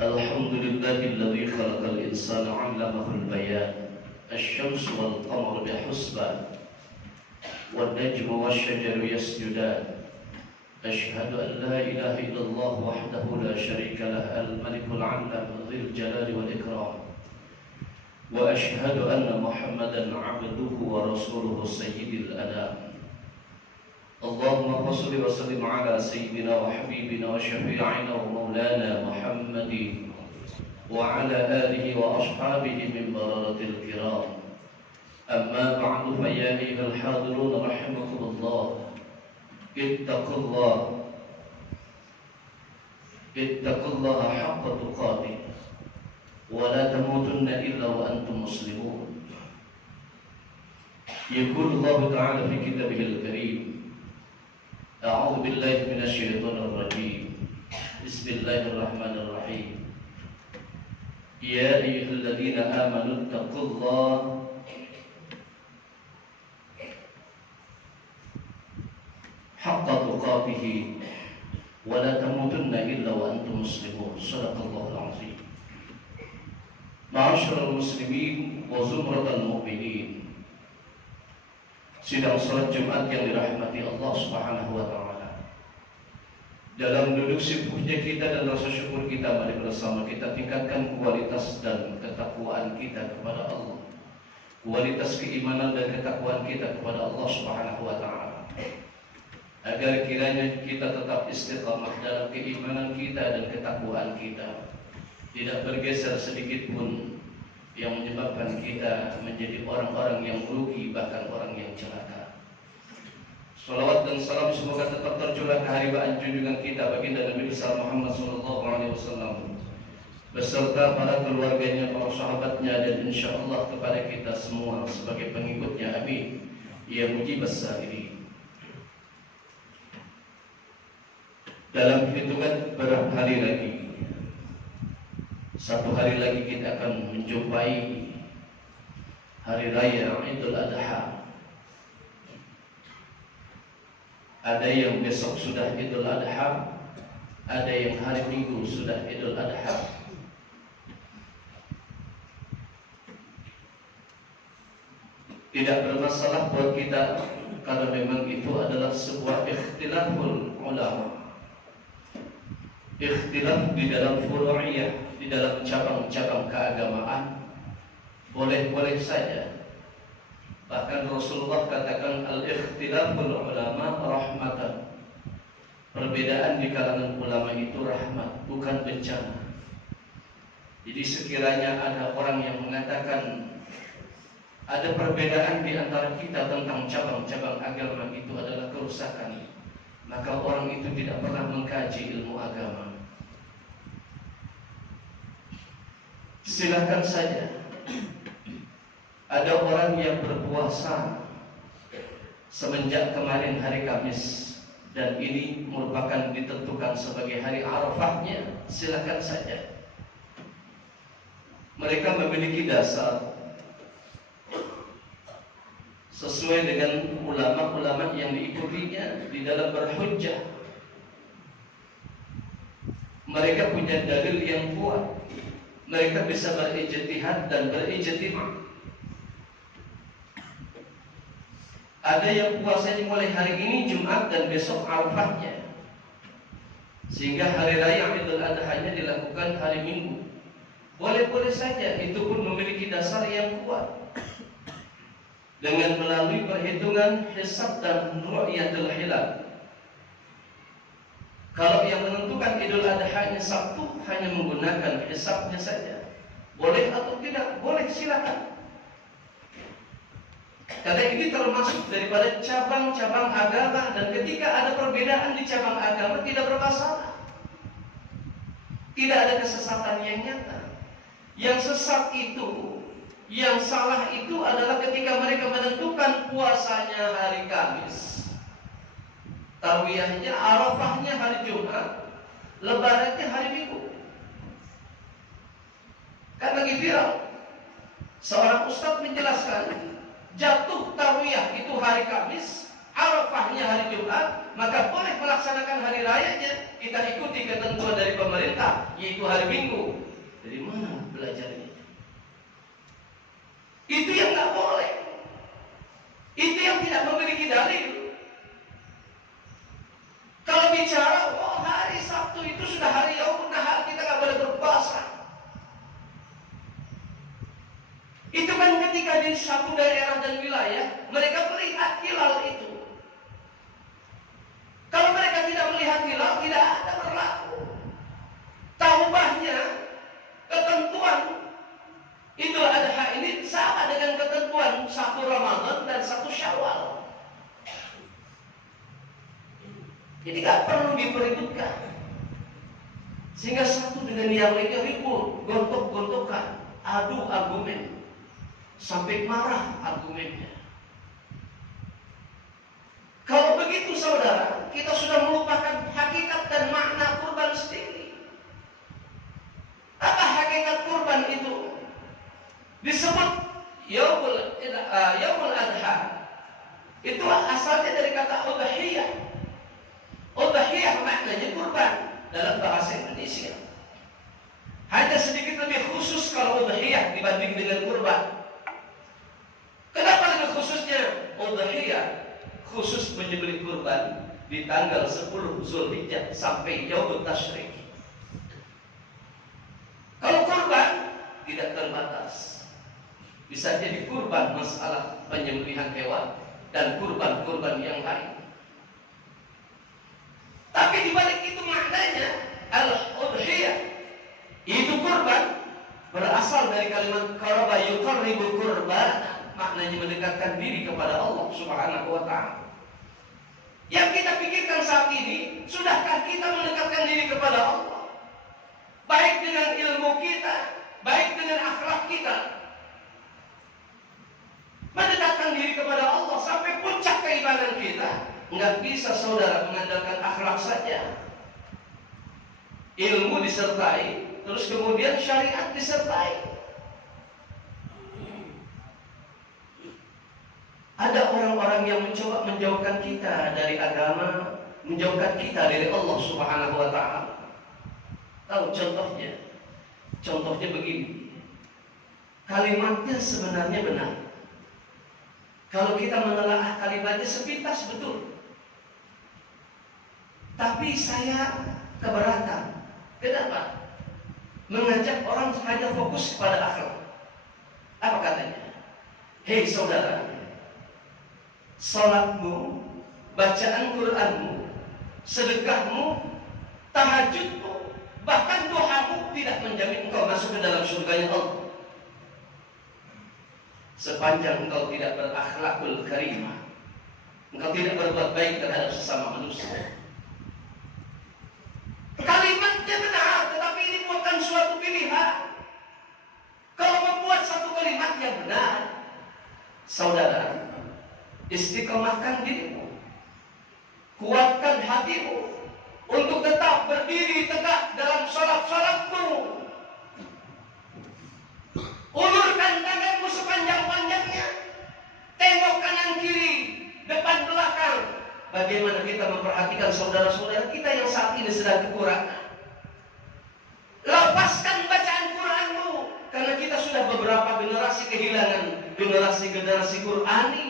الحمد لله الذي خلق الإنسان علمه البيان الشمس والقمر بحسبان والنجم والشجر يسجدان أشهد أن لا إله إلا الله وحده لا شريك له الملك العلم ذي الجلال والإكرام وأشهد أن محمدا عبده ورسوله سيد الأنام اللهم صل وسلم على سيدنا وحبيبنا وشفيعنا ومولانا محمد وعلى آله وأصحابه من بررة الكرام أما بعد فيا أيها الحاضرون رحمكم الله اتقوا الله حق تقاته ولا تموتن إلا وأنتم مسلمون يقول الله تعالى في كتابه الكريم أعوذ بالله من الشيطان الرجيم بسم الله الرحمن الرحيم يا أيها الذين آمنوا اتقوا الله حق تقاته ولا تموتن إلا وأنتم مسلمون صدق الله العظيم معاشر المسلمين وزمرة المؤمنين. Sidang salat Jumat yang dirahmati Allah Subhanahu wa taala. Dalam duduk subuhnya kita dan rasa syukur kita, mari bersama kita tingkatkan kualitas dan ketakwaan kita kepada Allah. Kualitas keimanan dan ketakwaan kita kepada Allah Subhanahu wa taala. Agar kiranya kita tetap istiqamah dalam keimanan kita dan ketakwaan kita. Tidak bergeser sedikit pun yang menyebabkan kita menjadi orang-orang yang merugi, bahkan orang yang celaka. Salawat dan salam semoga tetap tercurah keharibaan junjungan kita baginda Nabi besar Muhammad SAW beserta para keluarganya, para sahabatnya, dan insya Allah kepada kita semua sebagai pengikutnya. Amin ya mujibas sa'ilin. Dalam hitungan beberapa hari lagi, satu hari lagi kita akan menjumpai Hari Raya Idul Adha. Ada yang besok sudah Idul Adha, ada yang hari Minggu sudah Idul Adha. Tidak bermasalah buat kita, karena memang itu adalah sebuah ikhtilaful ulama. Ikhtilaf di dalam furu'iyah, di dalam cabang-cabang keagamaan, boleh-boleh saja. Bahkan Rasulullah katakan al-ikhtilaful ulama rahmatan. Perbedaan di kalangan ulama itu rahmat, bukan bencana. Jadi sekiranya ada orang yang mengatakan ada perbedaan di antara kita tentang cabang-cabang agama, itu adalah kerusakan, maka orang itu tidak pernah mengkaji ilmu agama. Silakan saja. Ada orang yang berpuasa semenjak kemarin hari Kamis, dan ini merupakan ditentukan sebagai hari Arafahnya. Silakan saja. Mereka memiliki dasar sesuai dengan ulama-ulama yang diikutinya di dalam berhujjah. Mereka punya dalil yang kuat. Mereka bisa berijtihad dan berijtimah. Ada yang puasanya mulai hari ini Jumat dan besok Arafahnya, sehingga hari raya Idul Adha-nya dilakukan hari Minggu. Boleh-boleh saja, itu pun memiliki dasar yang kuat dengan melalui perhitungan hisab dan ru'yatul hilal. Kalau yang menentukan Idul Adha-nya Sabtu hanya menggunakan hisabnya saja, boleh atau tidak? Boleh, silakan. Karena ini termasuk daripada cabang-cabang agama, dan ketika ada perbedaan di cabang agama tidak bermasalah. Tidak ada kesesatan yang nyata. Yang sesat itu, yang salah itu adalah ketika mereka menentukan puasanya hari Kamis, tarwiyahnya, Arafahnya hari Jumat, lebarannya hari Minggu. Kan lagi viral, seorang ustadz menjelaskan jatuh tarwiyah itu hari Kamis, Arafahnya hari Jumat, maka boleh melaksanakan hari rayanya. Kita ikuti ketentuan dari pemerintah, yaitu hari Minggu. Dari mana belajarnya? Itu yang nggak boleh. Itu yang tidak memiliki dalil. Kalau bicara, oh hari Sabtu itu sudah hari Yaumun Nahar, kita nggak boleh berpuasa. Itu kan ketika di satu daerah dan wilayah, mereka melihat hilal itu. Kalau mereka tidak melihat hilal, tidak ada berlaku. Taubahnya, ketentuan Idul Adha ini sama dengan ketentuan 1 Ramadan dan 1 Syawal. Jadi gak perlu dipeributkan. Sehingga satu dengan yang lainnya ribut, gontok-gontokan, adu argumen, sampai marah argumennya. Kalau begitu saudara, kita sudah melupakan hakikat dan makna kurban sendiri. Apa hakikat kurban itu? Disebut Yaumul Adha. Itu asalnya dari kata udhiyah. Udhiyah maknanya kurban dalam bahasa Indonesia. Hanya sedikit lebih khusus kalau udhiyah dibanding dengan kurban. Kenapa lebih khususnya? Udhiyah khusus menyembelih kurban di tanggal 10 Zulhijjah sampai Yaumut Tasyrik. Kalau kurban tidak terbatas. Bisa jadi kurban masalah penyembelihan hewan dan kurban-kurban yang lain. Tapi dibalik itu maknanya al-udhiyah itu kurban berasal dari kalimat qaraba yuqarribu qurban, maknanya mendekatkan diri kepada Allah Subhanahu wa taala. Yang kita pikirkan saat ini, sudahkah kita mendekatkan diri kepada Allah? Baik dengan ilmu kita, baik dengan akhlak kita. Mendekatkan diri kepada Allah sampai puncak keimanan kita. Enggak bisa saudara mengandalkan akhlak saja. Ilmu disertai, terus kemudian syariat disertai. Ada orang-orang yang mencoba menjauhkan kita dari agama, menjauhkan kita dari Allah Subhanahu wa taala. Tahu contohnya? Contohnya begini. Kalimatnya sebenarnya benar. Kalau kita menelaah kalimatnya sepintas betul. Tapi saya keberatan. Kenapa? Mengajak orang hanya fokus kepada akhlak. Apa katanya? Hei saudara, salatmu, bacaan Qur'anmu, sedekahmu, tahajudmu, bahkan doamu tidak menjamin engkau masuk ke dalam surganya Allah. Sepanjang engkau tidak berakhlakul karimah, engkau tidak berbuat baik terhadap sesama manusia. Kalimatnya benar, tetapi ini bukan suatu pilihan. Kalau membuat satu kalimat yang benar, saudara, istiqomahkan dirimu, kuatkan hatimu untuk tetap berdiri tegak dalam salat-salatmu. Ulurkan tanganmu sepanjang-panjangnya, tengok kanan kiri, depan belakang. Bagaimana kita memperhatikan saudara-saudara kita yang saat ini sedang kekurangan. Lepaskan bacaan Qur'anmu, karena kita sudah beberapa generasi kehilangan generasi Qur'ani.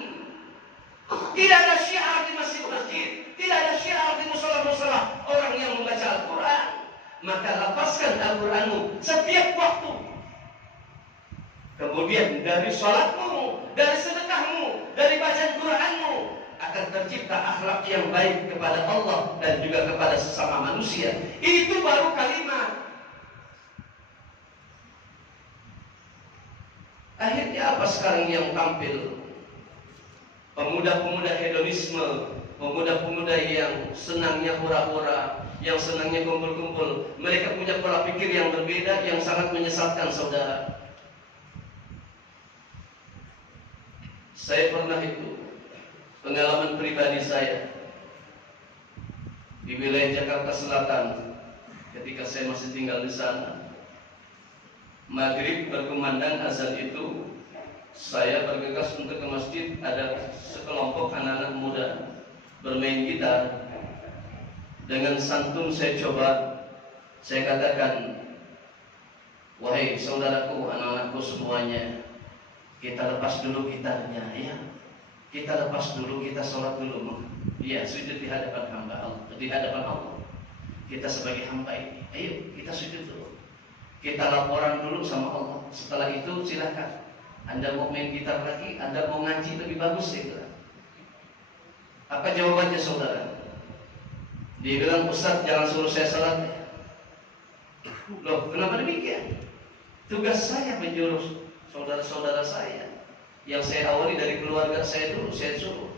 Tidak ada syiar di masjid-masjid, tidak ada syiar di musola-musola orang yang membaca Al-Quran. Maka lepaskan Al-Quranmu setiap waktu. Kemudian dari sholatmu, dari sedekahmu, dari bacaan Qur'anmu akan tercipta akhlak yang baik kepada Allah dan juga kepada sesama manusia. Itu baru kalimat. Akhirnya apa sekarang yang tampil? Pemuda-pemuda hedonisme, pemuda-pemuda yang senangnya hura-hura, yang senangnya kumpul-kumpul. Mereka punya pola pikir yang berbeda, yang sangat menyesatkan saudara. Saya pernah itu, pengalaman pribadi saya di wilayah Jakarta Selatan, ketika saya masih tinggal di sana. Maghrib berkumandang azan itu, saya bergegas untuk ke masjid. Ada sekelompok anak-anak muda bermain gitar. Dengan santun saya coba, saya katakan, wahai saudaraku, anak-anakku semuanya, kita lepas dulu gitarnya, ya. Kita lepas dulu, kita sholat dulu, ya, sujud di hadapan hamba Allah, di hadapan Allah. Kita sebagai hamba ini, ayo kita sujud dulu. Kita laporan dulu sama Allah. Setelah itu silakan. Anda mau main gitar lagi, Anda mau ngaji lebih bagus, ya. Apa jawabannya saudara? Dia bilang, Ustaz jangan suruh saya salat. Loh, kenapa demikian? Tugas saya menyuruh saudara-saudara saya. Yang saya awali dari keluarga saya dulu, saya suruh.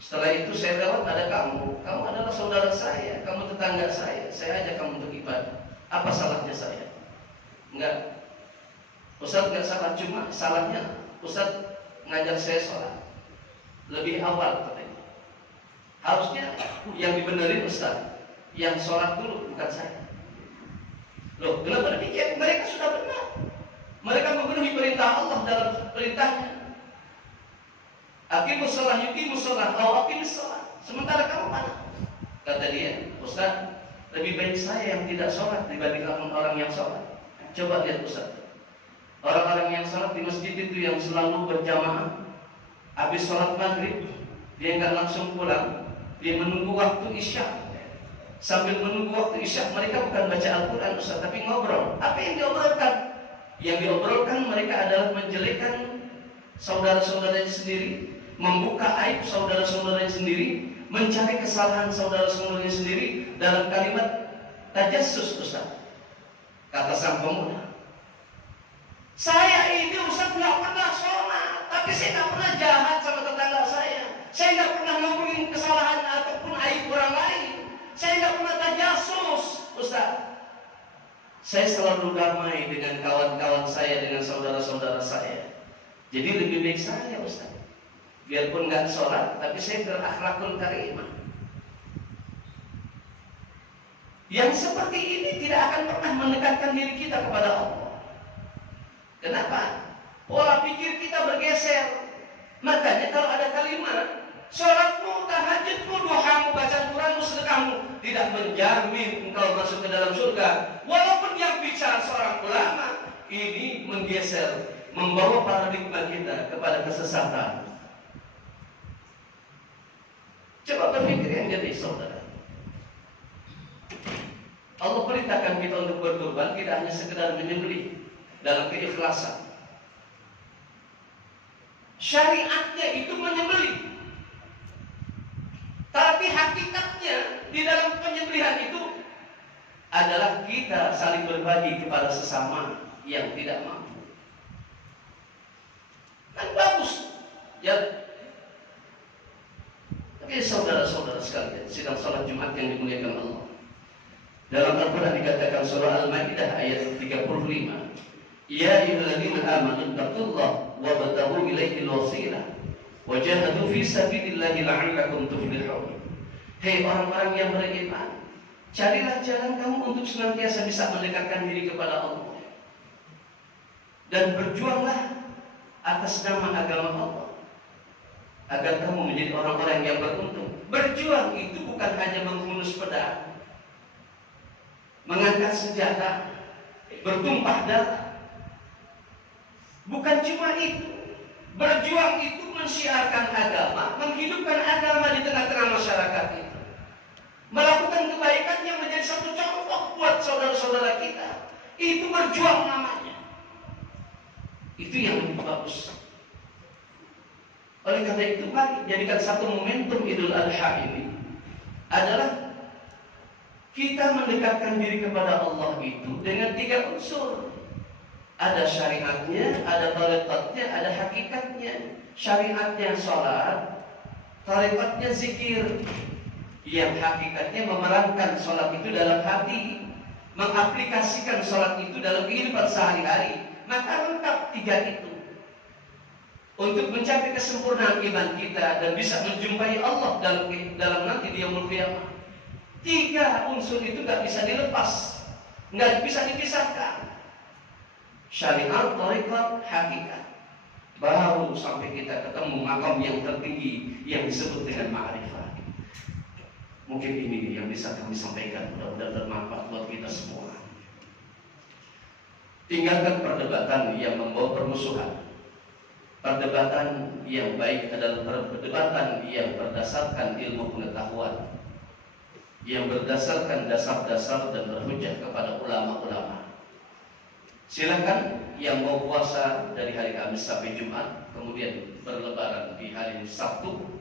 Setelah itu saya lewat, ada kamu. Kamu adalah saudara saya, kamu tetangga saya ajak kamu untuk ibadah. Apa salahnya saya? Enggak. Ustaz enggak salah, cuma salahnya Ustaz ngajar saya sholat lebih awal katanya. Harusnya yang dibenerin Ustaz, yang sholat dulu, bukan saya. Loh, kenapa demikian? Mereka sudah benar. Mereka memenuhi perintah Allah dalam perintahnya. Aqimus shalah, yuqimus shalah, aqimus shalah. Sementara kamu mana? Kata dia, Ustaz, lebih baik saya yang tidak sholat dibandingkan orang yang sholat. Coba lihat Ustaz, orang-orang yang sholat di masjid itu yang selalu berjamaah, habis sholat maghrib dia nggak langsung pulang, dia menunggu waktu isya. Sambil menunggu waktu isya, mereka bukan baca Al-Quran Ustaz, tapi ngobrol. Apa yang diobrolkan? Yang diobrolkan mereka adalah menjelekkan saudara-saudaranya sendiri, membuka aib saudara-saudaranya sendiri, mencari kesalahan saudara-saudaranya sendiri dalam kalimat tajassus Ustaz. Kata sang pemuda, saya ini Ustaz nggak pernah sholat, tapi saya nggak pernah jahat sama tetangga saya. Saya nggak pernah ngomongin kesalahan ataupun aib orang lain. Saya nggak pernah tajassus, Ustaz. Saya selalu damai dengan kawan-kawan saya, dengan saudara-saudara saya. Jadi lebih baik saya, Ustaz. Biarpun nggak sholat, tapi saya berakhlakul karimah. Yang seperti ini tidak akan pernah mendekatkan diri kita kepada Allah. Kenapa? Pola pikir kita bergeser. Makanya kalau ada kalimat sholatmu, tahajudmu, duhamu, bacaan Quranmu, sedekahmu tidak menjamin engkau masuk ke dalam surga. Walaupun yang bicara seorang ulama, ini menggeser, membawa paradigma kita kepada kesesatan. Coba berpikir yang jadi saudara. Allah perintahkan kita untuk berkorban, tidak hanya sekedar menyembelih dalam keikhlasan. Syariatnya itu menyembelih. Tapi hakikatnya di dalam penyembelihan itu adalah kita saling berbagi kepada sesama yang tidak mampu. Kan bagus, ya. Tapi saudara-saudara sekalian, sidang salat Jumat yang dimuliakan Allah. Dalam Al-Quran dikatakan surah Al-Maidah ayat 35. Ya ayyuhalladzina amanu taqullaha wabtaghu ilaihi al-wasilah wajahadu fi sabilillahi la'allakum tuflihun. Hei orang-orang yang beriman, carilah jalan kamu untuk senantiasa bisa mendekatkan diri kepada Allah, dan berjuanglah atas nama agama Allah agar kamu menjadi orang-orang yang beruntung. Berjuang itu bukan hanya menghunus pedang, mengangkat senjata, bertumpah darah. Bukan cuma itu. Berjuang itu mensiarkan agama, menghidupkan agama di tengah-tengah masyarakat itu. Melakukan kebaikan yang menjadi satu contoh buat saudara-saudara kita. Itu berjuang namanya. Itu yang lebih bagus. Oleh karena itu, mari jadikan satu momentum Idul Adha ini adalah kita mendekatkan diri kepada Allah itu dengan 3 unsur. Ada syariatnya, ada tarekatnya, ada hakikatnya. Syariatnya sholat, tarekatnya zikir. Yang hakikatnya memerankan sholat itu dalam hati, mengaplikasikan sholat itu dalam kehidupan sehari-hari. Maka lengkap 3 itu untuk mencapai kesempurnaan iman kita dan bisa menjumpai Allah dalam nanti di yaumul qiyamah. 3 unsur itu gak bisa dilepas, gak bisa dipisahkan. Syariat, tarekat, hakikat. Baru sampai kita ketemu makam yang tertinggi yang disebut dengan ma'rifat. Mungkin ini yang bisa kami sampaikan, mudah-mudahan bermanfaat buat kita semua. Tinggalkan perdebatan yang membawa permusuhan. Perdebatan yang baik adalah perdebatan yang berdasarkan ilmu pengetahuan, yang berdasarkan dasar-dasar dan berhujjah kepada ulama-ulama. Silakan yang mau puasa dari hari Kamis sampai Jumat, kemudian berlebaran di hari Sabtu,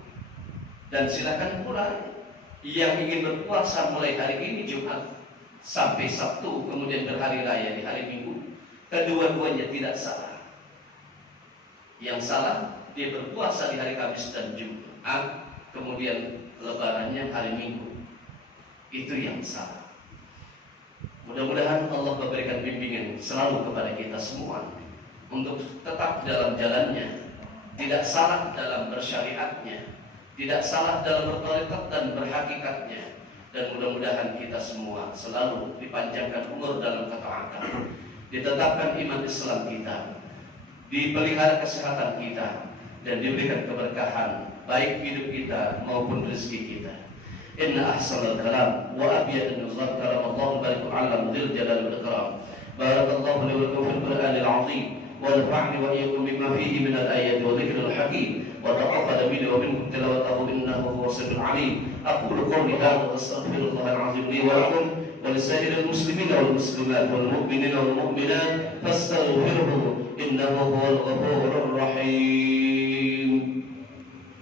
dan silakan pula yang ingin berpuasa mulai hari ini Jumat sampai Sabtu, kemudian berhari raya di hari Minggu. Kedua-duanya tidak salah. Yang salah dia berpuasa di hari Kamis dan Jumat, kemudian lebarannya hari Minggu. Itu yang salah. Mudah-mudahan Allah memberikan bimbingan selalu kepada kita semua untuk tetap dalam jalannya, tidak salah dalam bersyariatnya, tidak salah dalam bertorikat dan berhakikatnya, dan mudah-mudahan kita semua selalu dipanjangkan umur dalam ketaatan, ditetapkan iman Islam kita, dipelihara kesehatan kita, dan diberikan keberkahan baik hidup kita maupun rezeki kita. Inna ahsanal kalam wa abyadun nuzul kalam Allah barik ala dzil jalal wal ikram. Barakallahu li wa lakum fil Qur'anil azim wa nafa'ni wa iyyakum bima fihi min al-ayati wa dhikril hakim wa taqabbal minni wa minkum tilawatahu innahu huwas samiul alim. Aqulu qawli hadha wa astaghfirullahal azim li wa lakum ولسائر المسلمين والمسلمات والمؤمنين والمؤمنات فاستغفروه إنه هو الغفور الرحيم.